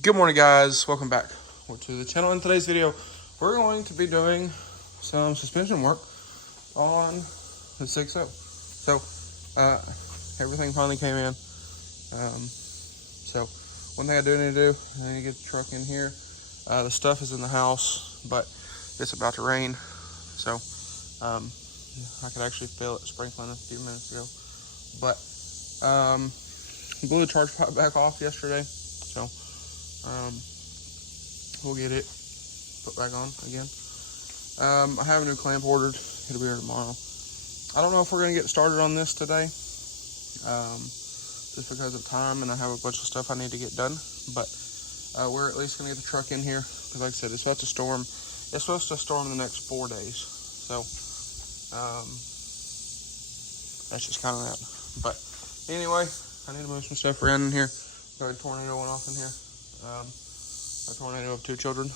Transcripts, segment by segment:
Good morning, guys. Welcome back to the channel. In today's video, we're going to be doing some suspension work on the 6.0. So, everything finally came in. So, one thing I do need to do, I need to get the truck in here. The stuff is in the house, but it's about to rain. So, I could actually feel it sprinkling a few minutes ago. But, blew the charge pipe back off yesterday. So, we'll get it put back on again. I have a new clamp ordered. It'll be here tomorrow. I don't know if we're going to get started on this today, just because of time, and I have a bunch of stuff I need to get done. But we're at least going to get the truck in here, because like I said, it's about to storm. It's supposed to storm the next 4 days. So that's just kind of that. But anyway, I need to move some stuff around in here. Got a tornado went off in here. A tornado of 2 children.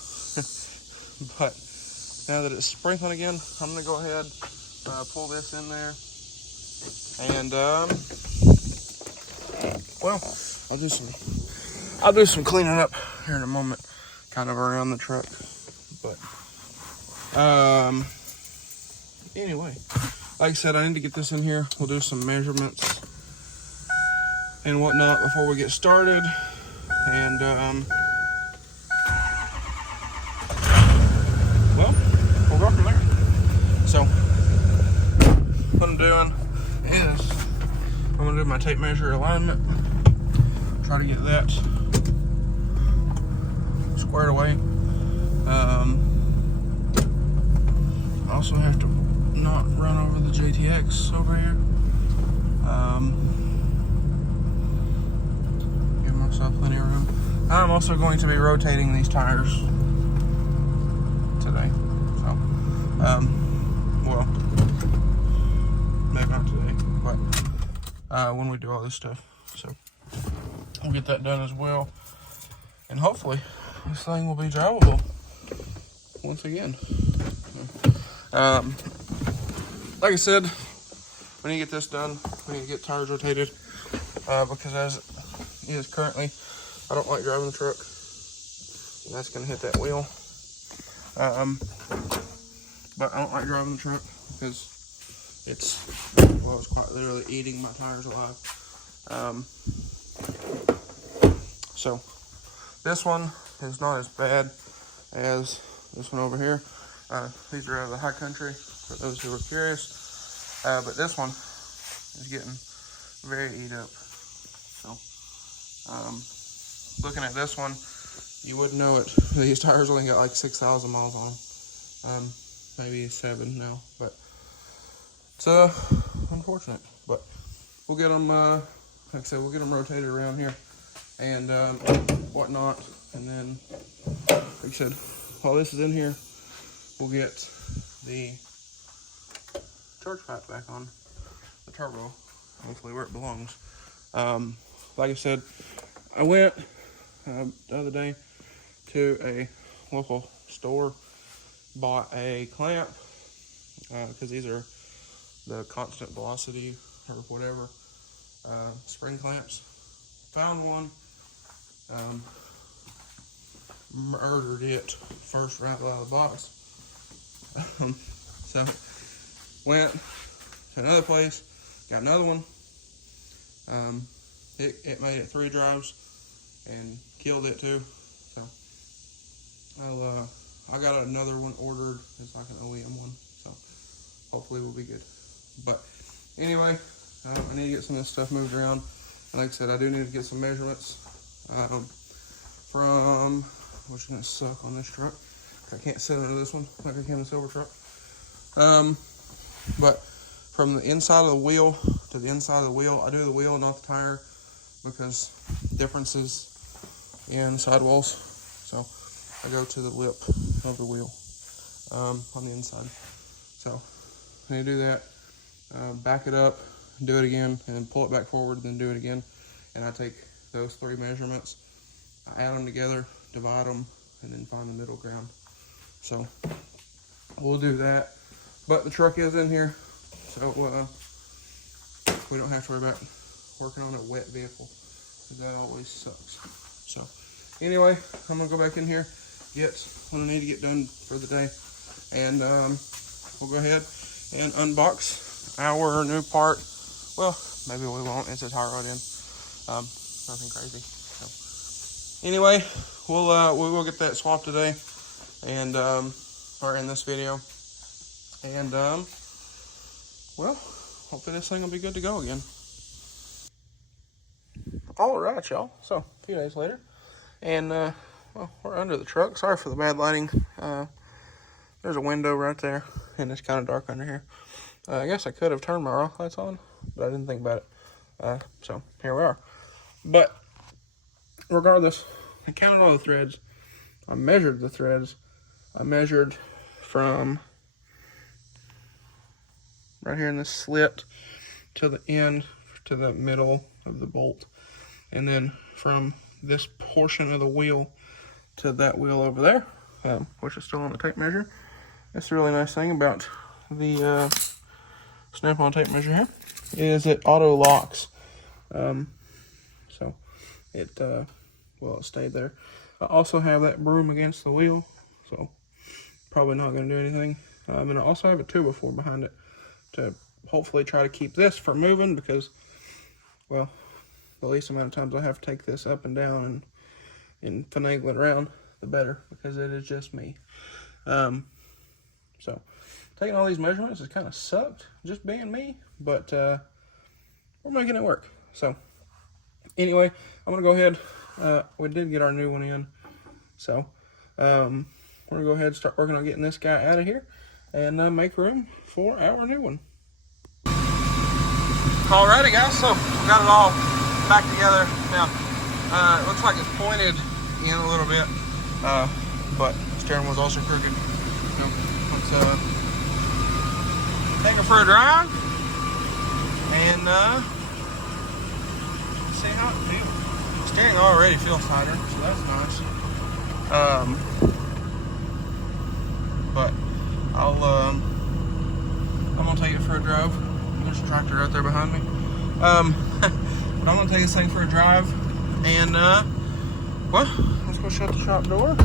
But now that it's sprinkling again, I'm gonna go ahead, pull this in there, and well, I'll do some cleaning up here in a moment, kind of around the truck. But anyway, like I said, I need to get this in here. We'll do some measurements and whatnot before we get started, and well, we'll go from there. So what I'm doing is I'm gonna do my tape measure alignment, try to get that squared away. I also have to not run over the JTX over here. Give myself plenty of room. I'm also going to be rotating these tires today. So, well, maybe not today, but when we do all this stuff. So, we'll get that done as well. And hopefully, this thing will be drivable once again. Like I said, we need to get this done. We need to get tires rotated, because as it is currently, I don't like driving the truck. And that's going to hit that wheel. But I don't like driving the truck because it's quite literally eating my tires alive. So this one is not as bad as this one over here. These are out of the high country, for those who are curious. But this one is getting very eat up. So, looking at this one, you wouldn't know it. These tires only got like 6,000 miles on them. Maybe 7 now, but it's unfortunate. But we'll get them, like I said, we'll get them rotated around here and whatnot. And then, like I said, while this is in here, we'll get the charge pipe back on the turbo, hopefully where it belongs. Like I said, I went the other day to a local store, bought a clamp, because these are the constant velocity or whatever spring clamps. Found one, murdered it first right out of the box. So went to another place, got another one. It made it 3 drives and killed it too. So I got another one ordered. It's like an OEM one, so hopefully we'll be good. But anyway, I need to get some of this stuff moved around. And like I said, I do need to get some measurements from, which is gonna suck on this truck. I can't sit under this one like I can in the silver truck. But from the inside of the wheel to the inside of the wheel, I do the wheel, not the tire, because differences in sidewalls. So I go to the lip of the wheel on the inside. So I need to do that, back it up, do it again, and then pull it back forward, then do it again. And I take those 3 measurements, I add them together, divide them, and then find the middle ground. So we'll do that. But the truck is in here, so we don't have to worry about working on a wet vehicle, because that always sucks. So anyway, I'm gonna go back in here, get what I need to get done for the day, and we'll go ahead and unbox our new part. Well, maybe we won't. It's a tire rod in. Nothing crazy. So, anyway, we will get that swapped today, and or in this video, and well, hopefully this thing will be good to go again. All right, y'all. So a few days later, and well, we're under the truck. Sorry for the bad lighting. There's a window right there, and it's kind of dark under here. I guess I could have turned my rock lights on, but I didn't think about it. So here we are. But regardless, I counted all the threads. I measured the threads. I measured from right here in this slit to the end, to the middle of the bolt. And then from this portion of the wheel to that wheel over there, which is still on the tape measure. That's the really nice thing about the snap-on tape measure here, is it auto locks. So it, well, it stayed there. I also have that broom against the wheel, so probably not going to do anything. And I also have a 2x4 behind it to hopefully try to keep this from moving, because, well, the least amount of times I have to take this up and down and finagle it around, the better, because it is just me. So taking all these measurements has kind of sucked, just being me, but we're making it work. So anyway, I'm gonna go ahead. We did get our new one in, so we're gonna go ahead and start working on getting this guy out of here and make room for our new one. Alrighty, guys, so we got it all back together now. It looks like it's pointed in a little bit, but the steering wheel's also crooked. So let's take it for a drive and see how it feels. The steering already feels tighter, so that's nice. But I'm gonna take it for a drive. There's a tractor right there behind me. But I'm gonna take this thing for a drive, and well, let's go shut the shop door,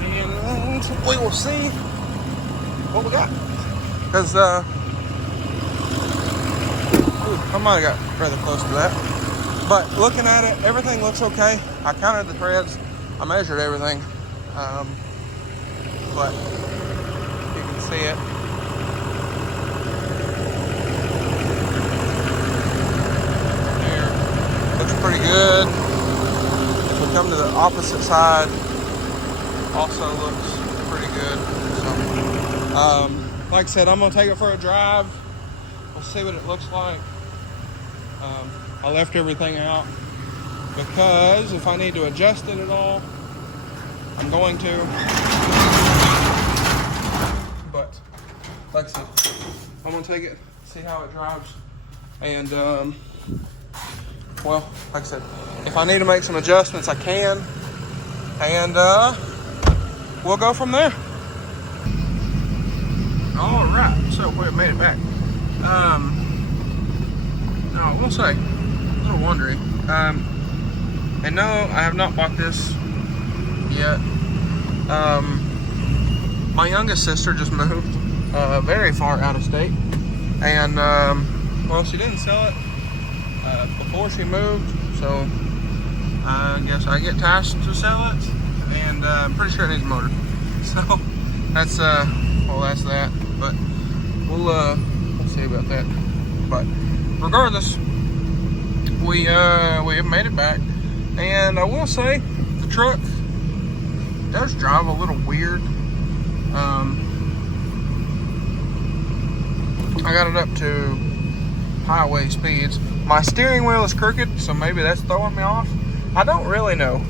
and we will see what we got. Because I might have got rather close to that, but looking at it, everything looks okay. I counted the threads, I measured everything, but you can see it. Pretty good. If we come to the opposite side, also looks pretty good. So, like I said, I'm gonna take it for a drive. We'll see what it looks like. I left everything out because if I need to adjust it at all, I'm going to. But like I said, I'm gonna take it, see how it drives, and well, like I said, if I need to make some adjustments, I can, and we'll go from there. All right, so we made it back. Now I will say, a little wondering, and no, I have not bought this yet. My youngest sister just moved very far out of state, and well, she didn't sell it before she moved, so I guess I get tasked to sell it, and I'm pretty sure it needs a motor. So that's well, that's that. But we'll see about that. But regardless, we have made it back, and I will say the truck does drive a little weird. I got it up to highway speeds. My steering wheel is crooked, so maybe that's throwing me off. I don't really know.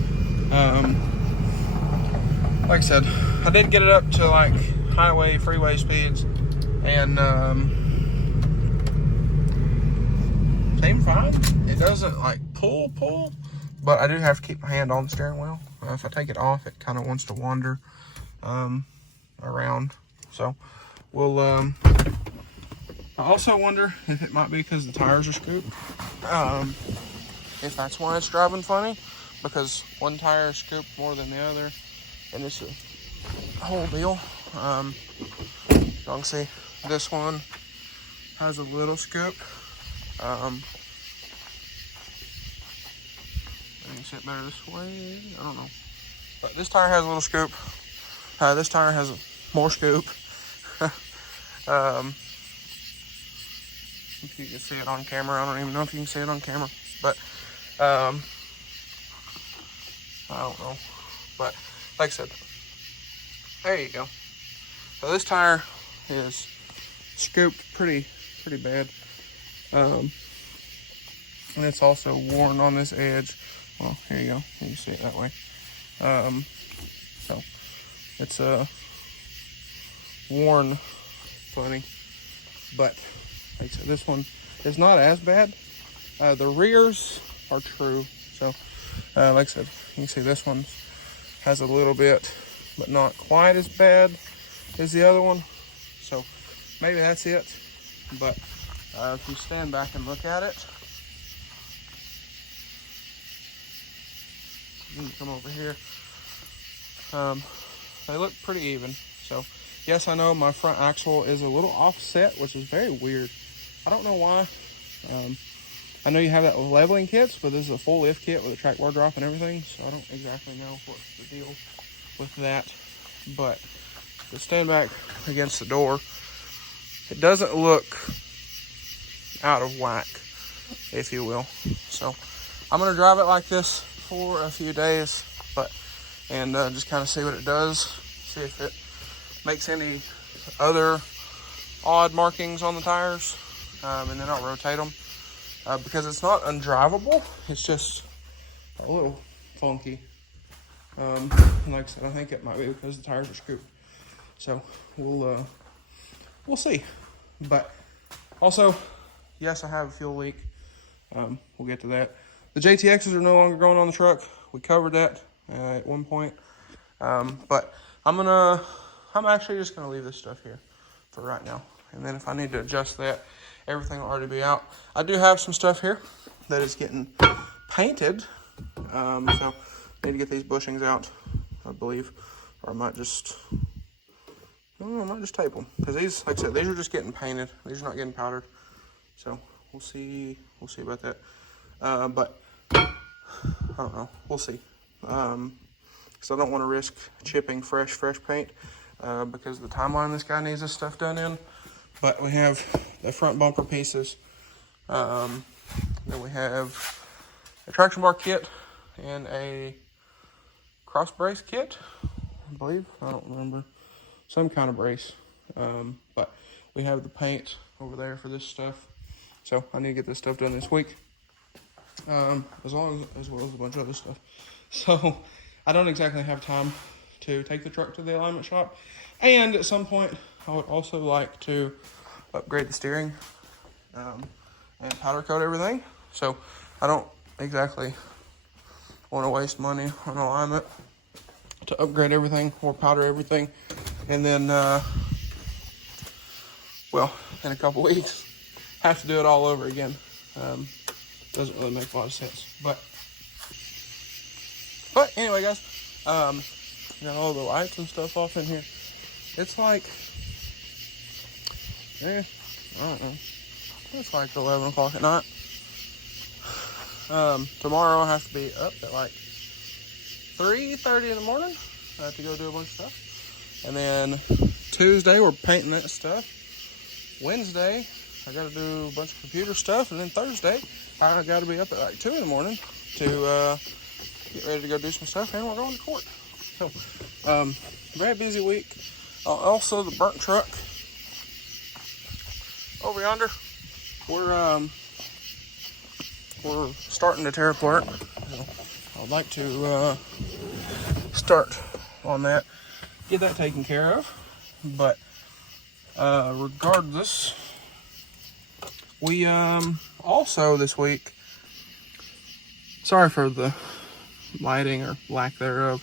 Like I said, I did get it up to like highway, freeway speeds, and seemed fine. It doesn't like pull, but I do have to keep my hand on the steering wheel. If I take it off, it kind of wants to wander around. So we'll I also wonder if it might be because the tires are scooped, if that's why it's driving funny. because one tire is scooped more than the other, and it's a whole deal. You can see this one has a little scoop. I can see it better this way. I don't know, but this tire has a little scoop. This tire has more scoop. If you can see it on camera, I don't even know if you can see it on camera, but I don't know. But like I said, there you go. So this tire is scooped pretty bad, and it's also worn on this edge. Well, here you go. You can see it that way. So it's worn funny, but like I said, this one is not as bad. The rears are true. So like I said, you can see this one has a little bit, but not quite as bad as the other one. So maybe that's it. But if you stand back and look at it, you can come over here. They look pretty even. So yes, I know my front axle is a little offset, which is very weird. I don't know why. I know you have that with leveling kits, but this is a full lift kit with a track bar drop and everything, so I don't exactly know what's the deal with that. But to stand back against the door, it doesn't look out of whack, if you will. So I'm gonna drive it like this for a few days, and just kind of see what it does, see if it makes any other odd markings on the tires, and then I'll rotate them, because it's not undrivable, it's just a little funky. And like I said, I think it might be because the tires are scooped. So we'll see. But also, yes, I have a fuel leak. We'll get to that. The JTXs are no longer going on the truck. We covered that at one point. But I'm actually just gonna leave this stuff here for right now. And then if I need to adjust that, everything will already be out. I do have some stuff here that is getting painted. So I need to get these bushings out, I believe. Or I might just, I might just tape them. Because these, like I said, these are just getting painted. These are not getting powdered. So we'll see about that. But I don't know, we'll see. Because I don't want to risk chipping fresh paint, because of the timeline this guy needs this stuff done in. But we have the front bumper pieces. Then we have a traction bar kit and a cross brace kit, I believe. I don't remember. Some kind of brace. But we have the paint over there for this stuff. So I need to get this stuff done this week. As well as a bunch of other stuff. So I don't exactly have time to take the truck to the alignment shop. And at some point, I would also like to upgrade the steering, and powder coat everything. So I don't exactly want to waste money on alignment to upgrade everything or powder everything. And then, well, in a couple weeks, have to do it all over again. Doesn't really make a lot of sense. But anyway, guys, got all the lights and stuff off in here. It's like, I don't know. It's like 11 o'clock at night. Tomorrow I have to be up at like 3:30 in the morning to go do a bunch of stuff. And then Tuesday we're painting that stuff. Wednesday I got to do a bunch of computer stuff, and then Thursday I got to be up at like 2 in the morning to get ready to go do some stuff, and we're going to court. So, very busy week. Also, the burnt truck over yonder, we're starting to tear apart. So I'd like to start on that, get that taken care of. But regardless, we also this week, sorry for the lighting or lack thereof,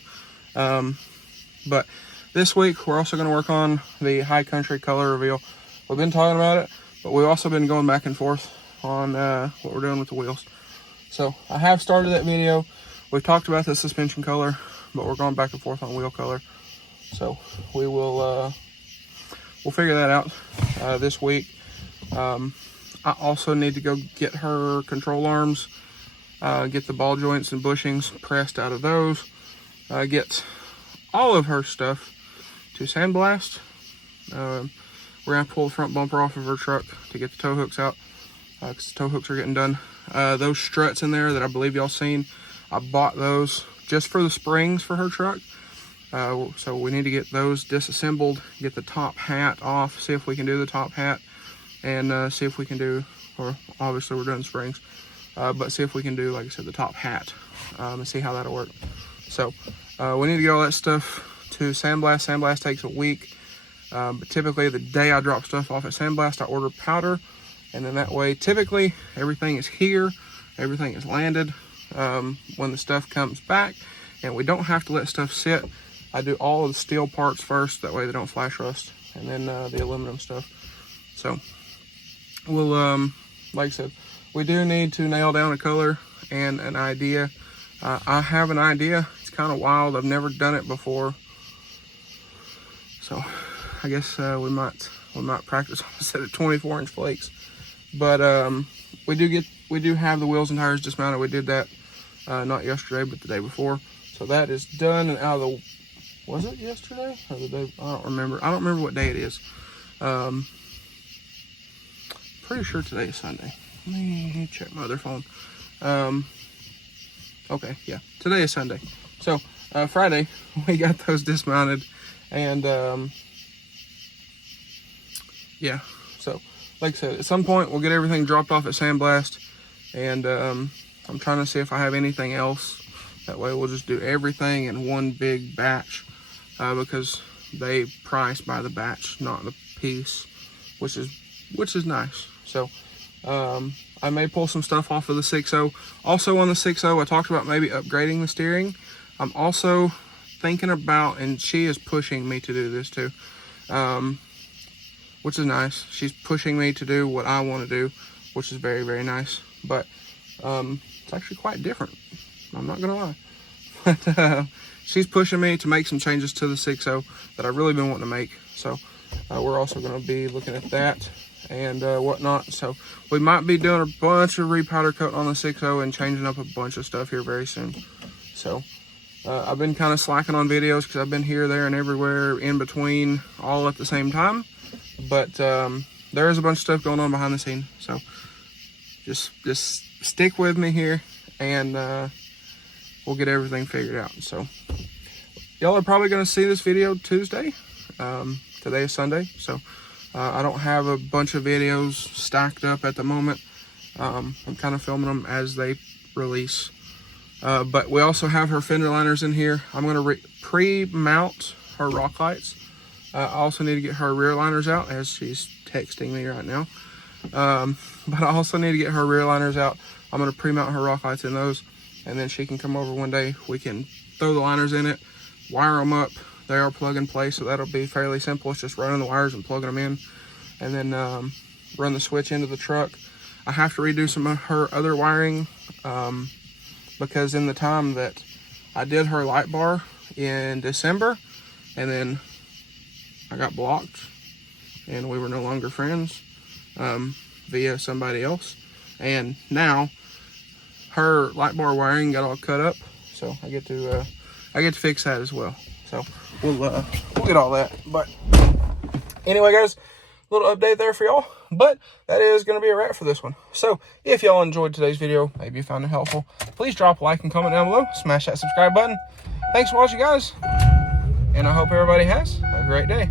but this week we're also going to work on the High Country color reveal. We've been talking about it, but we've also been going back and forth on what we're doing with the wheels. So I have started that video. we've talked about the suspension color, but we're going back and forth on wheel color. So we will we'll figure that out this week. I also need to go get her control arms, get the ball joints and bushings pressed out of those, get all of her stuff to sandblast. We're gonna pull the front bumper off of her truck to get the tow hooks out, because the tow hooks are getting done. Those struts in there that I believe y'all seen, I bought those just for the springs for her truck. So we need to get those disassembled, get the top hat off, see if we can do the top hat, and see if we can do, or obviously we're doing springs, but see if we can do, like I said, the top hat, and see how that'll work. So we need to get all that stuff to sandblast. Sandblast takes a week, but typically the day I drop stuff off at sandblast, I order powder, and then that way typically everything is here, everything is landed. When the stuff comes back and we don't have to let stuff sit, I do all of the steel parts first, that way they don't flash rust, and then the aluminum stuff. So we'll like I said, we do need to nail down a color and an idea. I have an idea. It's kind of wild. I've never done it before, so I guess we might practice on a set of 24-inch flakes. But we do have the wheels and tires dismounted. We did that not yesterday, but the day before. So that is done and out of the, was it yesterday or the day? I don't remember. I don't remember what day it is. Pretty sure today is Sunday. Let me check my other phone. Okay, yeah, today is Sunday. So Friday we got those dismounted, and yeah. So like I said, at some point we'll get everything dropped off at sandblast, and I'm trying to see if I have anything else. That way we'll just do everything in one big batch, because they price by the batch, not the piece, which is nice. So I may pull some stuff off of the 6.0. Also on the 6.0, I talked about maybe upgrading the steering. I'm also thinking about, and she is pushing me to do this too, which is nice. She's pushing me to do what I want to do, which is very, very nice. But it's actually quite different, I'm not gonna lie. But she's pushing me to make some changes to the 6.0 that I've really been wanting to make. So we're also gonna be looking at that and whatnot. So we might be doing a bunch of repowder coat on the 6.0 and changing up a bunch of stuff here very soon. So I've been kind of slacking on videos because I've been here, there, and everywhere in between, all at the same time. But there is a bunch of stuff going on behind the scene. So just stick with me here, and we'll get everything figured out. So y'all are probably going to see this video Tuesday. Today is Sunday, so I don't have a bunch of videos stacked up at the moment. I'm kind of filming them as they release. But we also have her fender liners in here. I'm going to pre-mount her rock lights. I also need to get her rear liners out, as she's texting me right now. But I also need to get her rear liners out. I'm going to pre-mount her rock lights in those, and then she can come over one day. We can throw the liners in it, wire them up. They are plug and play, so that'll be fairly simple. It's just running the wires and plugging them in, and then run the switch into the truck. I have to redo some of her other wiring, because in the time that I did her light bar in December, and then I got blocked and we were no longer friends via somebody else, and now her light bar wiring got all cut up, so I get to fix that as well. So we'll get all that. But anyway, guys, a little update there for y'all. But that is going to be a wrap for this one. So if y'all enjoyed today's video, maybe you found it helpful, please drop a like and comment down below. Smash that subscribe button. Thanks for watching, guys, and I hope everybody has a great day.